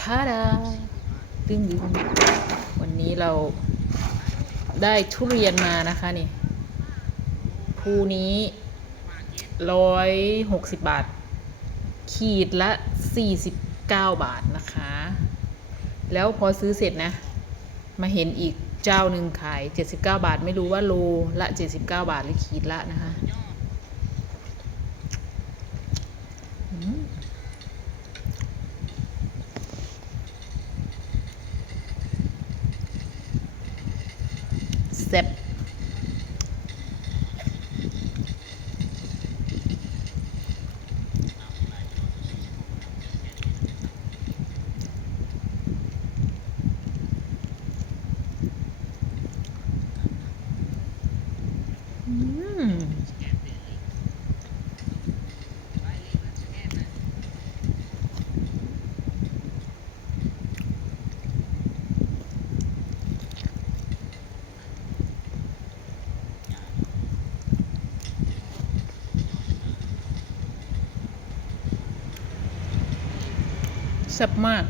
ทาดาตึงวันนี้เราได้ทุเรียนมานะคะนี่ภูนี้160 บาทขีดละ49 บาทนะคะแล้วพอซื้อเสร็จนะมาเห็นอีกเจ้าหนึ่งขาย79 บาทไม่รู้ว่าโลละ79 บาทหรือขีดละนะคะแซ่บแซ่บมาก